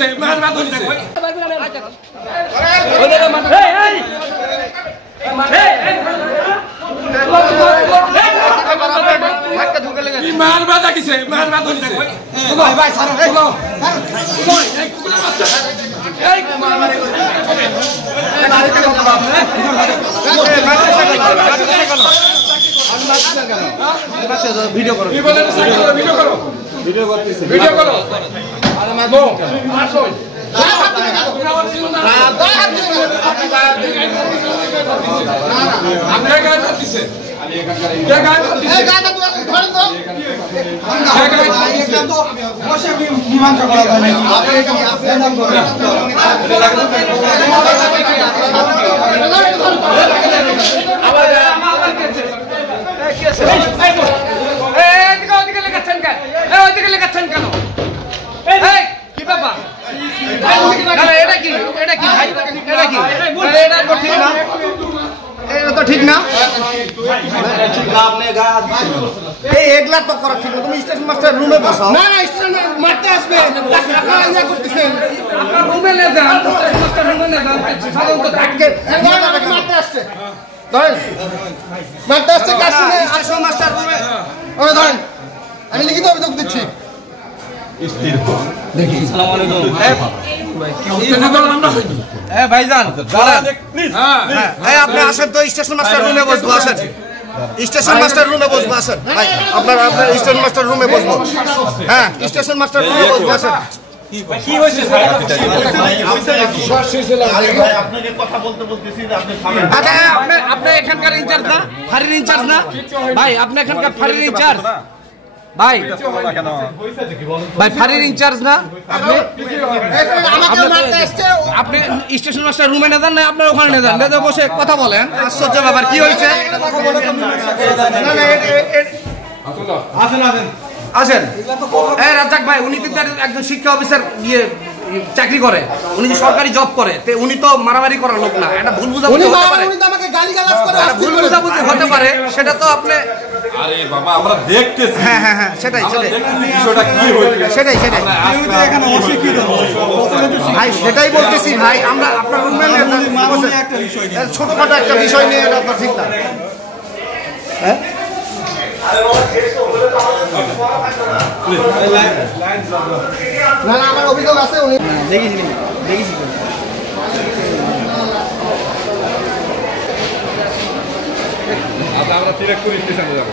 কিসে মারবা ধরিছে মারবা কিসে মারবা ধরিছে ভাই ভাই ছাড়ো ভিডিও করো ভিডিও করো ভিডিও করতেছি ভিডিও করো আরে মাগো আসো আপনার গায়ে ধরতেছে মীমাংসা করা ঠিক না এগুলা তো করা ঠিক না তুমি স্টেশন মাস্টার রুমে বসাও না স্টেশন মারতে আসবে আপনারা ইয়া করতেছেন আপনারা রুমে নিয়ে যান স্টেশন মাস্টার রুমে নিয়ে যান সাধারণত থাকে মারতে আসছে ধরেন মারতে আসছে কাছে স্টেশন মাস্টার রুমে ওরে ধরেন আমি লিখিত অভিযোগ দিচ্ছি দেখি আসসালামু আলাইকুম ভাইজান হ্যাঁ আপনি আসেন তো স্টেশন মাস্টার রুমে বসবো আসেন স্টেশন মাস্টার রুমে বসবো আসেন ভাই আপনার স্টেশন মাস্টার রুমে বসবো হ্যাঁ স্টেশন মাস্টার রুমে বসবো আসেন কি হয়েছে আপনাকে কথা বলতে বলতেছি আচ্ছা আপনি এখানকার ইনচার্জ না ফাঁড়ির ইনচার্জ না ভাই আপনি এখানকার ফাঁড়ির ইনচার্জ ভাই ভাই ফাঁড়ির ইনচার্জ না আপনি স্টেশন মাস্টার রুমে না যান না আপনার ওখানে না যান বসে কথা বলেন আশ্চর্য ব্যাপার কি হয়েছে আসেন এই রাজ্জাক ভাই উনি কিন্তু একজন শিক্ষা অফিসার গিয়ে চাকরি করে উনি যে সরকারি জব করে উনি তো মারামারি করার লোক না এটা ভুল বুঝাবুঝি হতে পারে ভুল বুঝাবুঝি হতে পারে সেটা তো আপনি আরে বাবা আমরা দেখতেছি হ্যাঁ হ্যাঁ হ্যাঁ সেটাই বিষয়টা কি হয়েছে সেটাই এখানে অশিক্ষিত ভাই সেটাই বলতেছি ভাই আমরা আপনার রুমে ছোটখাটো একটা বিষয় নিয়ে এটা তো ঠিক না হ্যাঁ না না আমার অভিযোগ আছে দেখেছি আমরা সিলেক্ট করে স্টেশনে যাবো।